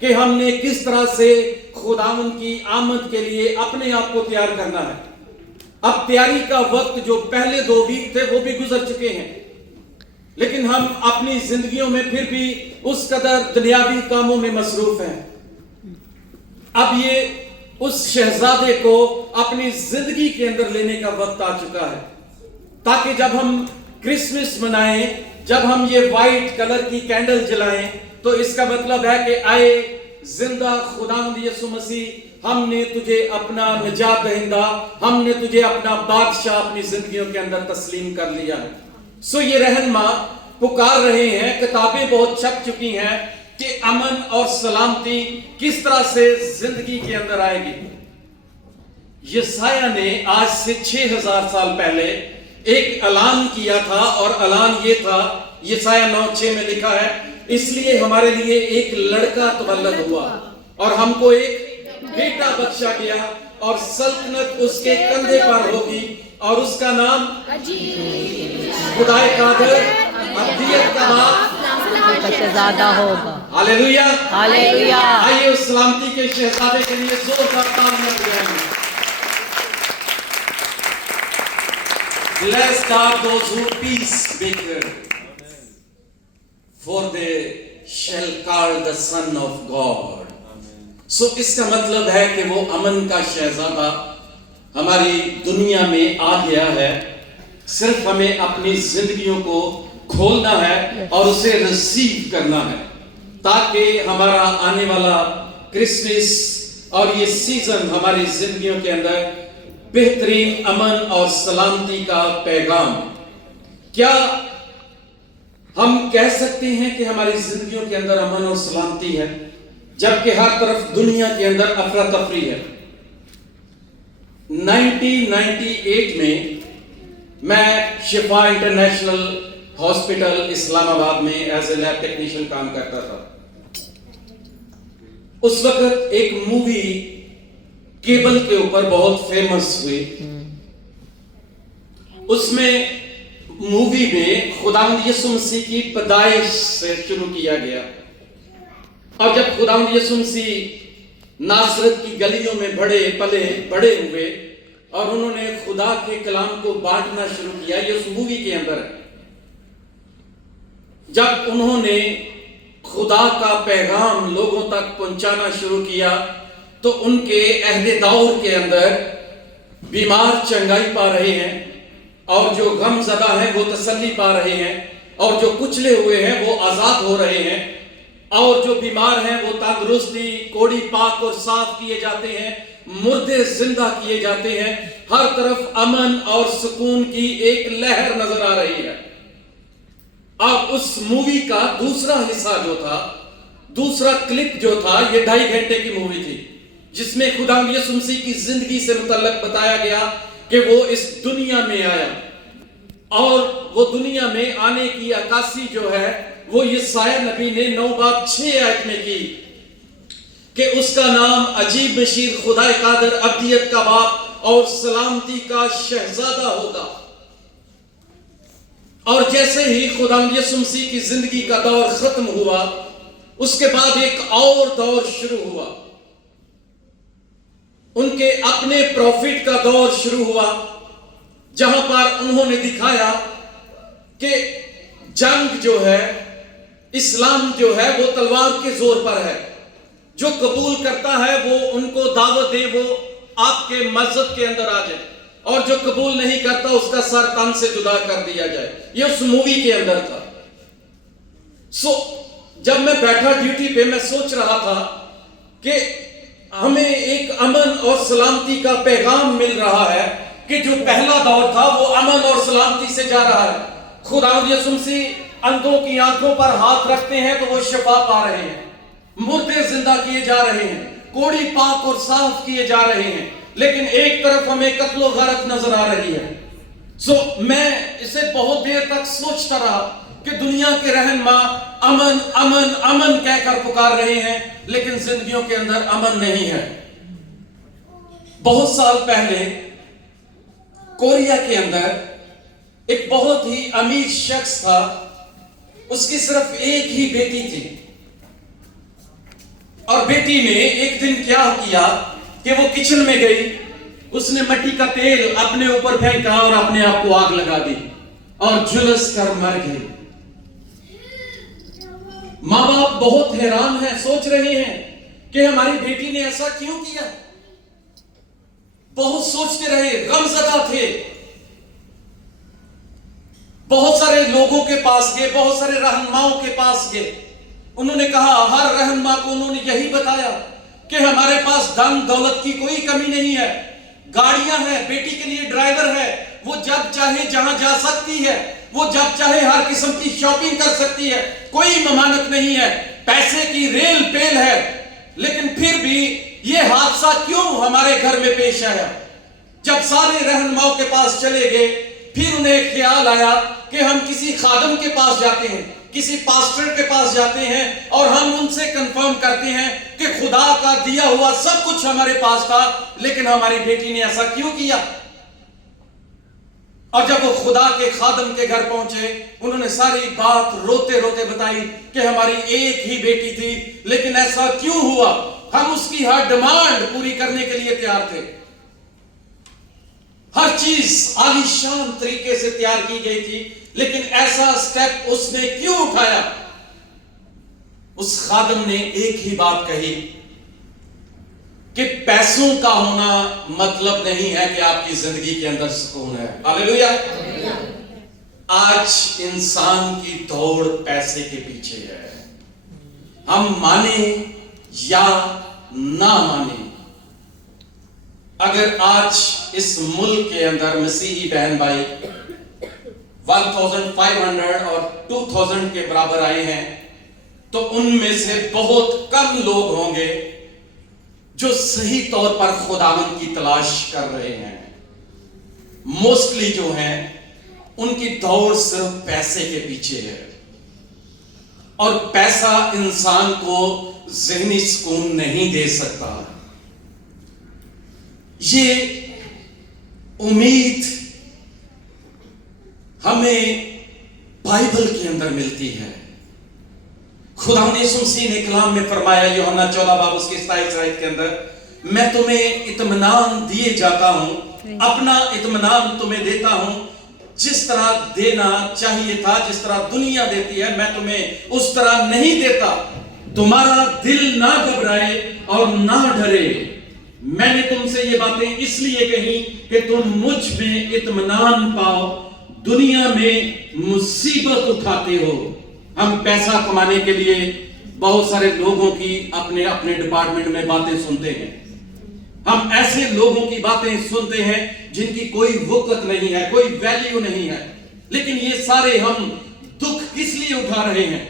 کہ ہم نے کس طرح سے خداوند کی آمد کے لیے اپنے آپ کو تیار کرنا ہے۔ اب تیاری کا وقت جو پہلے 2 ویک تھے وہ بھی گزر چکے ہیں، لیکن ہم اپنی زندگیوں میں پھر بھی اس قدر دنیاوی کاموں میں مصروف ہیں۔ اب یہ اس شہزادے کو اپنی زندگی کے اندر لینے کا وقت آ چکا ہے، تاکہ جب ہم کرسمس منائیں، جب ہم یہ وائٹ کلر کی کینڈل جلائیں، تو اس کا مطلب ہے کہ آئے زندہ خداوند یسوع مسیح، ہم نے تجھے اپنا نجات دہندہ، ہم نے تجھے اپنا بادشاہ اپنی زندگیوں کے اندر تسلیم کر لیا ہے۔ سو یہ رہنما پکار رہے ہیں، کتابیں بہت چھپ چکی ہیں کہ امن اور سلامتی کس طرح سے زندگی کے اندر آئے گی۔ یسایہ نے آج سے 6000 سال پہلے ایک اعلان کیا تھا، اور اعلان یہ تھا، یسایہ 9:6 میں لکھا ہے، اس لیے ہمارے لیے ایک لڑکا تولد ہوا اور ہم کو ایک بیٹا بخشا گیا، اور سلطنت اس کے کندھے پر ہوگی، اور اس کا نام خدائے قادر، ابدیت کا باپ، شہزادہ ہوگا۔ ہاللیلویہ، ہاللیلویہ۔ آئیے اس سلامتی کے شہزادے کے لیے زوردار تالیاں بجائیں۔ Blessed are those who peacemaker, for they shall call the Son of God. So اس کا مطلب ہے کہ وہ امن کا شہزادہ ہماری دنیا میں آ گیا ہے، صرف ہمیں اپنی زندگیوں کو کھولنا ہے اور اسے ریسیو کرنا ہے، تاکہ ہمارا آنے والا کرسمس اور یہ سیزن ہماری زندگیوں کے اندر بہترین امن اور سلامتی کا پیغام۔ کیا ہم کہہ سکتے ہیں کہ ہماری زندگیوں کے اندر امن اور سلامتی ہے، جبکہ ہر طرف دنیا کے اندر افراتفری ہے؟ 1998 میں شفا انٹرنیشنل ہاسپٹل اسلام آباد میں ایز اے لیب ٹیکنیشین کام کرتا تھا۔ اس وقت ایک مووی کیبل کے اوپر بہت فیمس ہوئی۔ اس میں مووی میں خداوند یسوع مسیح کی پیدائش سے شروع کیا گیا، اور جب خداوند یسوع مسیح ناصرت کی گلیوں میں بڑے ہوئے اور انہوں نے خدا کے کلام کو بانٹنا شروع کیا، یہ اس مووی کے اندر ہے۔ جب انہوں نے خدا کا پیغام لوگوں تک پہنچانا شروع کیا تو ان کے عہد دور کے اندر بیمار چنگائی پا رہے ہیں، اور جو غم زدہ ہیں وہ تسلی پا رہے ہیں، اور جو کچلے ہوئے ہیں وہ آزاد ہو رہے ہیں، اور جو بیمار ہیں وہ تندرستی، کوڑی پاک اور صاف کیے جاتے ہیں، مردے زندہ کیے جاتے ہیں۔ ہر طرف امن اور سکون کی ایک لہر نظر آ رہی ہے۔ اب اس مووی کا دوسرا حصہ جو تھا، دوسرا کلپ جو تھا، یہ 2.5 گھنٹے کی مووی تھی، جس میں خداوند یسوع مسیح کی زندگی سے متعلق بتایا گیا کہ وہ اس دنیا میں آیا، اور وہ دنیا میں آنے کی عکاسی جو ہے وہ یسایہ نبی نے 9:6 میں کی، کہ اس کا نام عجیب بشیر، خدائے قادر، ابدیت کا باپ اور سلامتی کا شہزادہ ہوگا۔ اور جیسے ہی خداوند یسوع مسیح کی زندگی کا دور ختم ہوا، اس کے بعد ایک اور دور شروع ہوا، ان کے اپنے پروفٹ کا دور شروع ہوا، جہاں پر انہوں نے دکھایا کہ جنگ جو ہے، اسلام جو ہے وہ تلوار کے زور پر ہے۔ جو قبول کرتا ہے وہ ان کو دعوت دے وہ آپ کے مذہب کے اندر آ جائے، اور جو قبول نہیں کرتا اس کا سر تن سے جدا کر دیا جائے۔ یہ اس مووی کے اندر تھا۔ جب میں بیٹھا ڈیوٹی پہ، میں سوچ رہا تھا کہ ہمیں ایک امن اور سلامتی کا پیغام مل رہا ہے، کہ جو پہلا دور تھا وہ امن اور سلامتی سے جا رہا ہے۔ خداوند یسوع مسیح اندھوں کی آنکھوں پر ہاتھ رکھتے ہیں تو وہ شفا پا رہے ہیں، مردے زندہ کیے جا رہے ہیں، کوڑی پاک اور صاف کیے جا رہے ہیں، لیکن ایک طرف ہمیں قتل و غارت نظر آ رہی ہے۔ میں اسے بہت دیر تک سوچتا رہا کہ دنیا کے رہنما امن امن امن کہہ کر پکار رہے ہیں، لیکن زندگیوں کے اندر امن نہیں ہے۔ بہت سال پہلے کوریا کے اندر ایک بہت ہی امیر شخص تھا، اس کی صرف ایک ہی بیٹی تھی، اور بیٹی نے ایک دن کیا کیا کہ وہ کچن میں گئی, اس نے مٹی کا تیل اپنے اوپر پھینکا اور اپنے آپ کو آگ لگا دی اور جھلس کر مر گئی. ماں باپ بہت حیران ہیں, سوچ رہے ہیں کہ ہماری بیٹی نے ایسا کیوں کیا. بہت سوچتے رہے, غم زدہ تھے. بہت سارے لوگوں کے پاس گئے, بہت سارے رہنماؤں کے پاس گئے. انہوں نے کہا, ہر رہنما کو انہوں نے یہی بتایا کہ ہمارے پاس دھن دولت کی کوئی کمی نہیں ہے, گاڑیاں ہیں, بیٹی کے لیے ڈرائیور ہے, وہ جب چاہے جہاں جا سکتی ہے, وہ جب چاہے ہر قسم کی شاپنگ کر سکتی ہے, کوئی ممانعت نہیں ہے, پیسے کی ریل پیل ہے. لیکن پھر بھی یہ حادثہ کیوں ہمارے گھر میں پیش آیا؟ جب سارے رہنماؤں کے پاس چلے گئے, پھر انہیں خیال آیا کہ ہم کسی خادم کے پاس جاتے ہیں, کسی پاسٹر کے پاس جاتے ہیں اور ہم ان سے کنفرم کرتے ہیں کہ خدا کا دیا ہوا سب کچھ ہمارے پاس تھا, لیکن ہماری بیٹی نے ایسا کیوں کیا. اور جب وہ خدا کے خادم کے گھر پہنچے, انہوں نے ساری بات روتے روتے بتائی کہ ہماری ایک ہی بیٹی تھی, لیکن ایسا کیوں ہوا. ہم اس کی ہر ڈیمانڈ پوری کرنے کے لیے تیار تھے, ہر چیز عالی شان طریقے سے تیار کی گئی تھی, لیکن ایسا سٹیپ اس نے کیوں اٹھایا. اس خادم نے ایک ہی بات کہی کہ پیسوں کا ہونا مطلب نہیں ہے کہ آپ کی زندگی کے اندر سکون ہے. ہاللیلویا. آج انسان کی دوڑ پیسے کے پیچھے ہے. ہم مانیں یا نہ مانیں, اگر آج اس ملک کے اندر مسیحی بہن بھائی 1500 اور 2000 کے برابر آئے ہیں, تو ان میں سے بہت کم لوگ ہوں گے جو صحیح طور پر خداوند کی تلاش کر رہے ہیں. موسٹلی جو ہیں ان کی دوڑ صرف پیسے کے پیچھے ہے, اور پیسہ انسان کو ذہنی سکون نہیں دے سکتا. یہ امید ہمیں بائبل کے اندر ملتی ہے. خداوند یسوع مسیح نے کلام میں فرمایا, یوحنا 14 باب اس کی 27 آیت کے اندر, میں تمہیں اطمینان دیے جاتا ہوں, اپنا اطمینان تمہیں دیتا ہوں, جس طرح دینا چاہیے تھا, جس طرح دنیا دیتی ہے, میں تمہیں اس طرح نہیں دیتا. تمہارا دل نہ گھبرائے اور نہ ڈرے. میں نے تم سے یہ باتیں اس لیے کہی کہ تم مجھ میں اطمینان پاؤ. دنیا میں مصیبت اٹھاتے ہو. ہم پیسہ کمانے کے لیے بہت سارے لوگوں کی اپنے اپنے ڈپارٹمنٹ میں باتیں سنتے ہیں. ہم ایسے لوگوں کی باتیں سنتے ہیں جن کی کوئی وقت نہیں ہے, کوئی ویلیو نہیں ہے, لیکن یہ سارے ہم دکھ کس لیے اٹھا رہے ہیں؟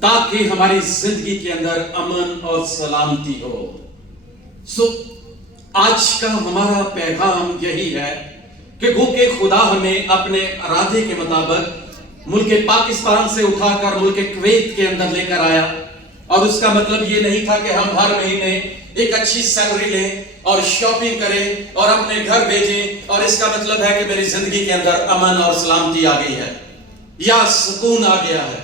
تاکہ ہماری زندگی کے اندر امن اور سلامتی ہو. آج کا ہمارا پیغام یہی ہے کہ گو کہ خدا ہمیں اپنے ارادے کے مطابق ملک پاکستان سے اٹھا کر ملک کویت کے اندر لے کر آیا, اور اس کا مطلب یہ نہیں تھا کہ ہم ہر مہینے ایک اچھی سیلری لیں اور شاپنگ کریں اور اپنے گھر بھیجیں, اور اس کا مطلب ہے کہ میری زندگی کے اندر امن اور سلامتی آ گئی ہے یا سکون آ گیا ہے.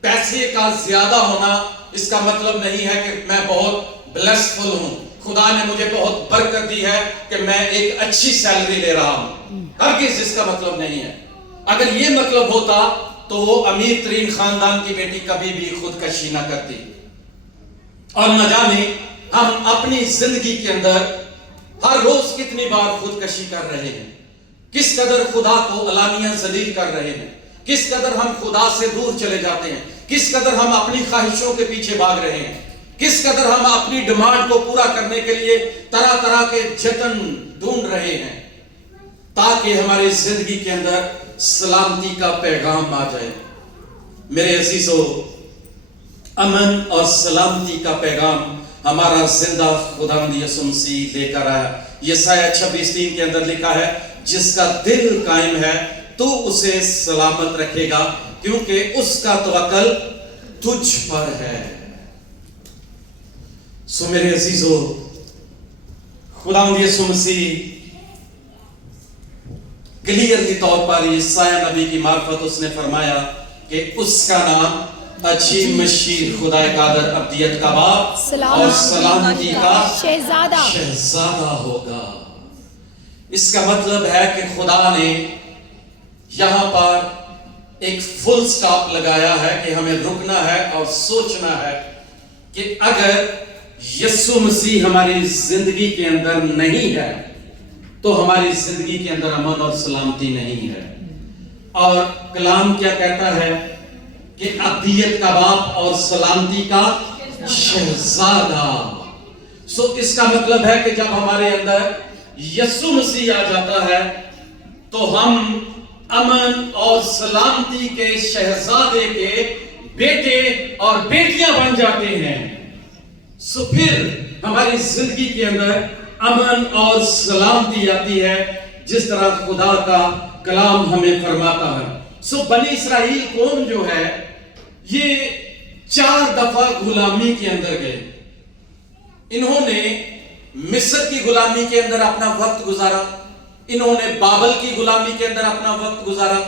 پیسے کا زیادہ ہونا اس کا مطلب نہیں ہے کہ میں بہت بلیسفل ہوں, خدا نے مجھے بہت برکت دی ہے کہ میں ایک اچھی سیلری لے رہا ہوں. ہرگز اس کا مطلب نہیں ہے. اگر یہ مطلب ہوتا تو وہ امیر ترین خاندان کی بیٹی کبھی بھی خودکشی نہ کرتی. اور نہ جانے ہم اپنی زندگی کے اندر ہر روز کتنی بار خودکشی کر رہے ہیں, کس قدر خدا کو علانیہ ذلیل کر رہے ہیں, کس قدر ہم خدا سے دور چلے جاتے ہیں, کس قدر ہم اپنی خواہشوں کے پیچھے بھاگ رہے ہیں, کس قدر ہم اپنی ڈیمانڈ کو پورا کرنے کے لیے طرح طرح کے جتن ڈھونڈ رہے ہیں تاکہ ہماری زندگی کے اندر سلامتی کا پیغام آ جائے. میرے عزیزو, امن اور سلامتی کا پیغام ہمارا زندہ خداوند یسوع مسیح لے کر آیا. یسایہ 26:3 کے اندر لکھا ہے, جس کا دل قائم ہے تو اسے سلامت رکھے گا, کیونکہ اس کا توکل تجھ پر ہے. سو میرے عزیزو, خداوند یسوع مسیح کلیئر کے طور پر یسایہ نبی کی معرفت اس نے فرمایا کہ اس کا نام عجیب مشیر خدا قادر ابدیت کا باپ اور سلامتی کا شہزادہ ہوگا۔ اس کا مطلب ہے کہ خدا نے یہاں پر ایک فل سٹاپ لگایا ہے کہ ہمیں رکنا ہے اور سوچنا ہے کہ اگر یسوع مسیح ہماری زندگی کے اندر نہیں ہے تو ہماری زندگی کے اندر امن اور سلامتی نہیں ہے۔ اور کلام کیا کہتا ہے کہ ابدیت کا باپ اور سلامتی کا شہزادہ۔ اس کا مطلب ہے کہ جب ہمارے اندر یسوع مسیح آ جاتا ہے تو ہم امن اور سلامتی کے شہزادے کے بیٹے اور بیٹیاں بن جاتے ہیں۔ پھر ہماری زندگی کے اندر امن اور سلامتی آتی ہے جس طرح خدا کا کلام ہمیں فرماتا ہے۔ بنی اسرائیل قوم جو ہے یہ 4 دفعہ غلامی کے اندر گئے۔ انہوں نے مصر کی غلامی کے اندر اپنا وقت گزارا، انہوں نے بابل کی غلامی کے اندر اپنا وقت گزارا،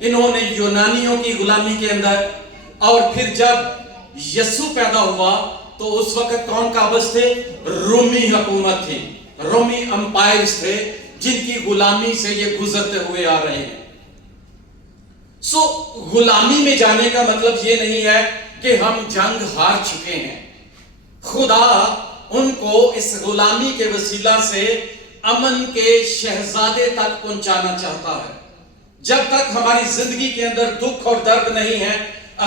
انہوں نے یونانیوں کی غلامی کے اندر، اور پھر جب یسوع پیدا ہوا تو اس وقت کون قابض تھے؟ رومی حکومت تھی، رومی امپائرز تھے جن کی غلامی سے یہ گزرتے ہوئے آ رہے ہیں۔ غلامی میں جانے کا مطلب یہ نہیں ہے کہ ہم جنگ ہار چکے ہیں۔ خدا ان کو اس غلامی کے وسیلہ سے امن کے شہزادے تک پہنچانا چاہتا ہے۔ جب تک ہماری زندگی کے اندر دکھ اور درد نہیں ہے،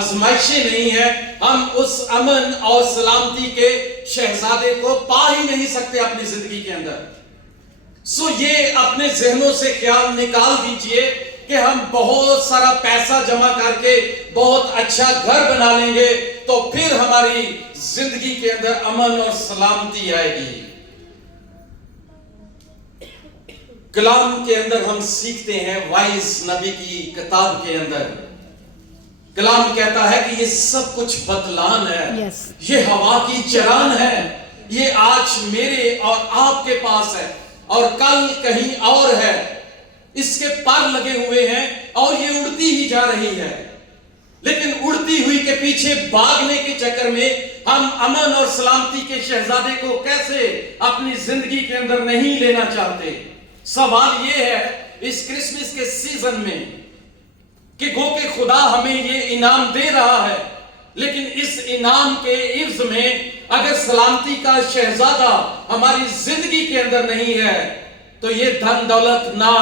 آزمائشیں نہیں ہیں، ہم اس امن اور سلامتی کے شہزادے کو پا ہی نہیں سکتے اپنی زندگی کے اندر۔ یہ اپنے ذہنوں سے خیال نکال دیجئے کہ ہم بہت سارا پیسہ جمع کر کے بہت اچھا گھر بنا لیں گے تو پھر ہماری زندگی کے اندر امن اور سلامتی آئے گی۔ کلام کے اندر ہم سیکھتے ہیں، وائس نبی کی کتاب کے اندر کلام کہتا ہے کہ یہ سب کچھ بطلان ہے، یہ ہوا کی چران ہے، یہ آج میرے اور آپ کے پاس ہے اور کل کہیں اور ہے، اس کے پر لگے ہوئے ہیں اور یہ اڑتی ہی جا رہی ہے۔ لیکن اڑتی ہوئی کے پیچھے بھاگنے کے چکر میں ہم امن اور سلامتی کے شہزادے کو کیسے اپنی زندگی کے اندر نہیں لینا چاہتے؟ سوال یہ ہے اس کرسمس کے سیزن میں کہ گو کہ خدا ہمیں یہ انعام دے رہا ہے، لیکن اس انعام کے عوض میں اگر سلامتی کا شہزادہ ہماری زندگی کے اندر نہیں ہے تو یہ دھن دولت نہ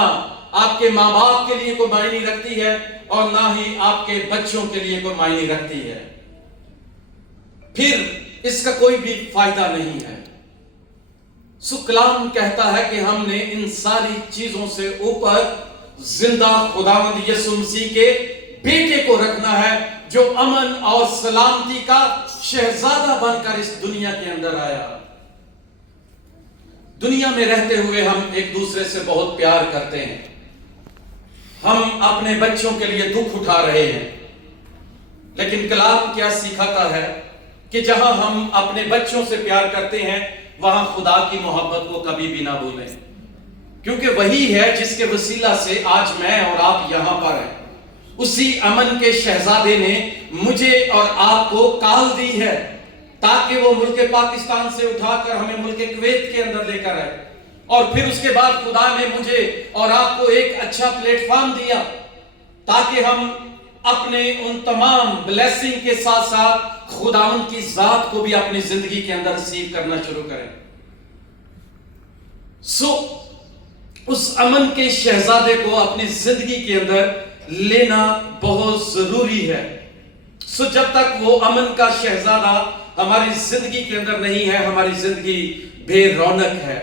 آپ کے ماں باپ کے لیے کوئی معنی رکھتی ہے اور نہ ہی آپ کے بچوں کے لیے کوئی معنی رکھتی ہے، پھر اس کا کوئی بھی فائدہ نہیں ہے۔ کلام کہتا ہے کہ ہم نے ان ساری چیزوں سے اوپر زندہ خداوند یسوع مسیح کے بیٹے کو رکھنا ہے جو امن اور سلامتی کا شہزادہ بن کر اس دنیا کے اندر آیا۔ دنیا میں رہتے ہوئے ہم ایک دوسرے سے بہت پیار کرتے ہیں، ہم اپنے بچوں کے لیے دکھ اٹھا رہے ہیں، لیکن کلام کیا سکھاتا ہے کہ جہاں ہم اپنے بچوں سے پیار کرتے ہیں وہاں خدا کی محبت کو کبھی بھی نہ بھولیں، کیونکہ وہی ہے جس کے وسیلہ سے آج میں اور آپ یہاں پر ہیں۔ اسی امن کے شہزادے نے مجھے اور آپ کو کال دی ہے تاکہ وہ ملک پاکستان سے اٹھا کر ہمیں ملک کویت کے اندر لے کر آئے، اور پھر اس کے بعد خدا نے مجھے اور آپ کو ایک اچھا پلیٹ فارم دیا تاکہ ہم اپنے ان تمام بلیسنگ کے ساتھ ساتھ خداوند کی ذات کو بھی اپنی زندگی کے اندر ریسیو کرنا شروع کریں۔ اس امن کے شہزادے کو اپنی زندگی کے اندر لینا بہت ضروری ہے۔ جب تک وہ امن کا شہزادہ ہماری زندگی کے اندر نہیں ہے ہماری زندگی بے رونق ہے۔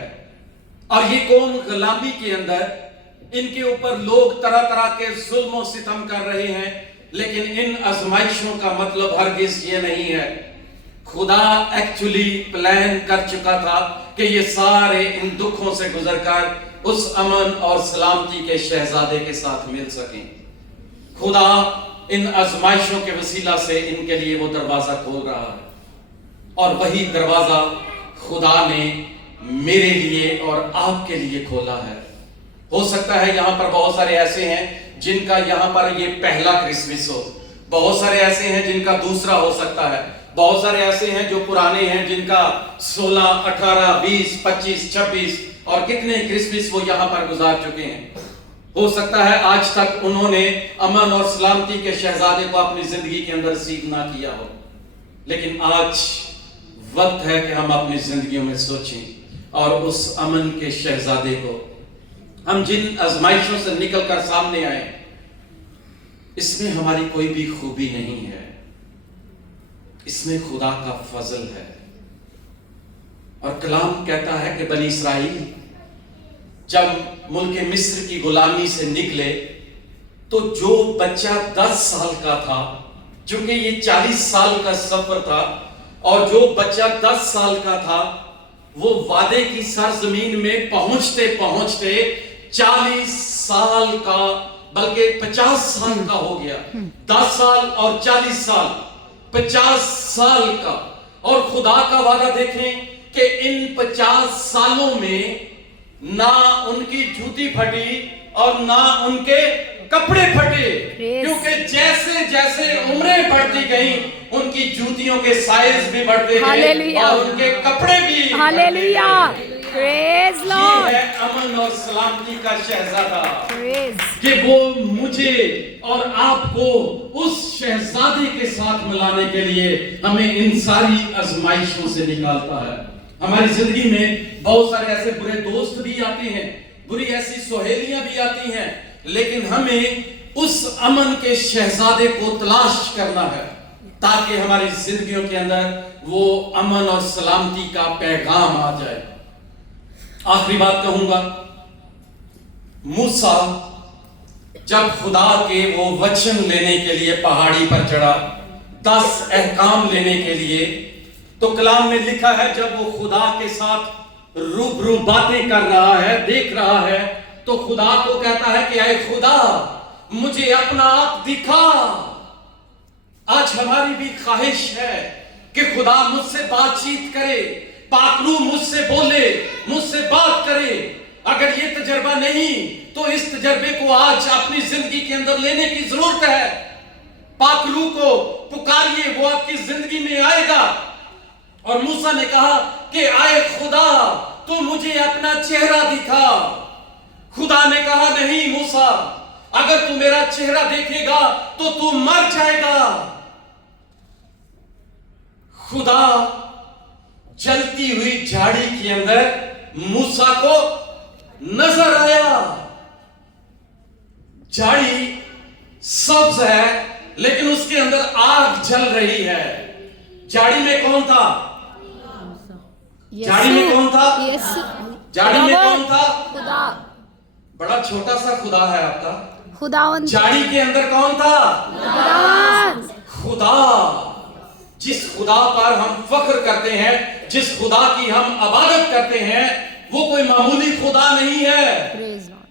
اور یہ قوم غلامی کے اندر، ان کے اوپر لوگ طرح طرح کے ظلم و ستم کر رہے ہیں، لیکن ان آزمائشوں کا مطلب ہرگز یہ نہیں ہے۔ خدا ایکچولی پلان کر چکا تھا کہ یہ سارے ان دکھوں سے گزر کر اس امن اور سلامتی کے شہزادے کے ساتھ مل سکیں۔ خدا ان آزمائشوں کے وسیلہ سے ان کے لیے وہ دروازہ کھول رہا ہے، اور وہی دروازہ خدا نے میرے لیے اور آپ کے لیے کھولا ہے۔ ہو سکتا ہے یہاں پر بہت سارے ایسے ہیں جن کا یہاں پر یہ پہلا کرسمس ہو، بہت سارے ایسے ہیں جن کا دوسرا ہو سکتا ہے، بہت سارے ایسے ہیں جو پرانے ہیں جن کا 16 18 20 25 26 اور کتنے کرسمس وہ یہاں پر گزار چکے ہیں۔ ہو سکتا ہے آج تک انہوں نے امن اور سلامتی کے شہزادے کو اپنی زندگی کے اندر رسید نہ کیا ہو، لیکن آج وقت ہے کہ ہم اپنی زندگیوں میں سوچیں اور اس امن کے شہزادے کو، ہم جن آزمائشوں سے نکل کر سامنے آئے، اس میں ہماری کوئی بھی خوبی نہیں ہے، اس میں خدا کا فضل ہے۔ اور کلام کہتا ہے کہ بنی اسرائیل جب ملک مصر کی غلامی سے نکلے تو جو بچہ 10 سال کا تھا، چونکہ یہ 40 سال کا سفر تھا، اور جو بچہ 10 سال کا تھا وہ وعدے کی سرزمین میں پہنچتے پہنچتے 40 سال کا بلکہ 50 سال کا ہو گیا۔ 10 سال اور 40 سال، 50 سال کا۔ اور خدا کا وعدہ دیکھیں کہ ان 50 سالوں میں نہ ان کی جوتی پھٹی اور نہ ان کے کپڑے پھٹے، کیونکہ جیسے جیسے عمریں بڑھتی گئیں ان کی جوتیوں کے سائز بھی بڑھتے گئے اور ان کے کپڑے بھی بڑھتے گئے۔ پریز یہ لارڈ، ہے امن اور سلامتی کا شہزادہ، پریز، کہ وہ مجھے اور آپ کو اس شہزادے کے ساتھ ملانے کے لیے ہمیں ان ساری آزمائشوں سے نکالتا ہے۔ ہماری زندگی میں بہت سارے ایسے برے دوست بھی آتے ہیں، بری ایسی سہیلیاں بھی آتی ہیں، لیکن ہمیں اس امن کے شہزادے کو تلاش کرنا ہے تاکہ ہماری زندگیوں کے اندر وہ امن اور سلامتی کا پیغام آ جائے۔ آخری بات کہوں گا، موسیٰ جب خدا کے وہ وچن لینے کے لیے پہاڑی پر چڑھا، 10 احکام لینے کے لیے، تو کلام میں لکھا ہے جب وہ خدا کے ساتھ روبرو باتیں کر رہا ہے، دیکھ رہا ہے، تو خدا کو کہتا ہے کہ اے خدا مجھے اپنا آپ دکھا۔ آج ہماری بھی خواہش ہے کہ خدا مجھ سے بات چیت کرے، پاک روح مجھ سے بولے، مجھ سے بات کرے۔ اگر یہ تجربہ نہیں تو اس تجربے کو آج اپنی زندگی کے اندر لینے کی ضرورت ہے۔ پاک روح کو پکاریے، وہ آپ کی زندگی میں آئے گا۔ اور موسیٰ نے کہا کہ اے خدا تو مجھے اپنا چہرہ دکھا۔ خدا نے کہا نہیں موسیٰ، اگر تو میرا چہرہ دیکھے گا تو تو مر جائے گا۔ خدا جلتی ہوئی جھاڑی کے اندر موسیٰ کو نظر آیا۔ جھاڑی سبز ہے لیکن اس کے اندر آگ جل رہی ہے۔ جھاڑی میں کون تھا؟ جھاڑی میں کون تھا؟ جھاڑی میں کون تھا؟ خدا، بڑا چھوٹا سا خدا ہے آپ کا۔ خداوند، جھاڑی کے اندر کون تھا؟ خداوند، خدا۔ جس خدا پر ہم فخر کرتے ہیں، جس خدا کی ہم عبادت کرتے ہیں، وہ کوئی معمولی خدا نہیں ہے۔ پریز لارڈ،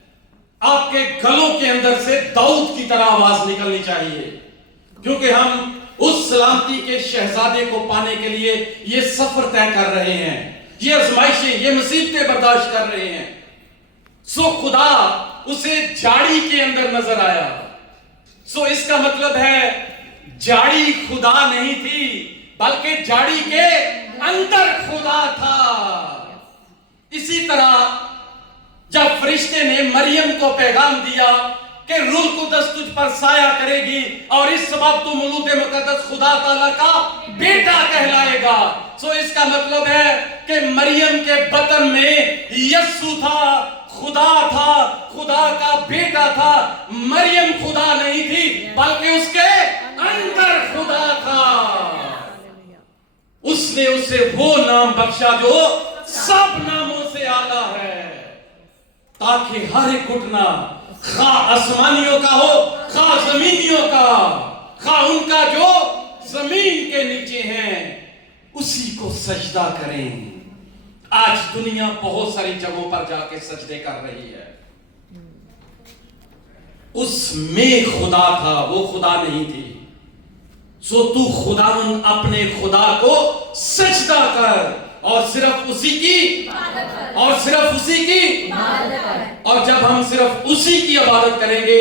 آپ کے گلوں کے اندر سے داؤد کی طرح آواز نکلنی چاہیے، کیونکہ ہم اس سلامتی کے شہزادے کو پانے کے لیے یہ سفر طے کر رہے ہیں، یہ آزمائشیں، یہ مصیبتیں برداشت کر رہے ہیں۔ سو خدا اسے جھاڑی کے اندر نظر آیا۔ سو اس کا مطلب ہے جھاڑی خدا نہیں تھی بلکہ جھاڑی کے اندر خدا تھا۔ اسی طرح جب فرشتے نے مریم کو پیغام دیا کہ روح القدس تجھ پر سایہ کرے گی اور اس سبب تو مولود مقدس خدا تعالیٰ کا بیٹا کہلائے گا، سو اس کا مطلب ہے کہ مریم کے بطن میں یسوع تھا، خدا تھا، خدا کا بیٹا تھا۔ مریم خدا نہیں تھی بلکہ اس کے اندر خدا تھا۔ اس نے اسے وہ نام بخشا جو سب ناموں سے اعلیٰ ہے، تاکہ ہر ایک گھٹنا، خواہ آسمانیوں کا ہو خواہ زمینیوں کا، خواہ ان کا جو زمین کے نیچے ہیں، اسی کو سجدہ کریں۔ آج دنیا بہت ساری جگہوں پر جا کے سجدے کر رہی ہے۔ اس میں خدا تھا، وہ خدا نہیں تھی۔ سو تو خداوند اپنے خدا کو سجدہ کر اور صرف اسی کی اور صرف اسی کی، اور جب ہم صرف اسی کی عبادت کریں گے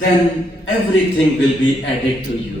then everything will be added to you।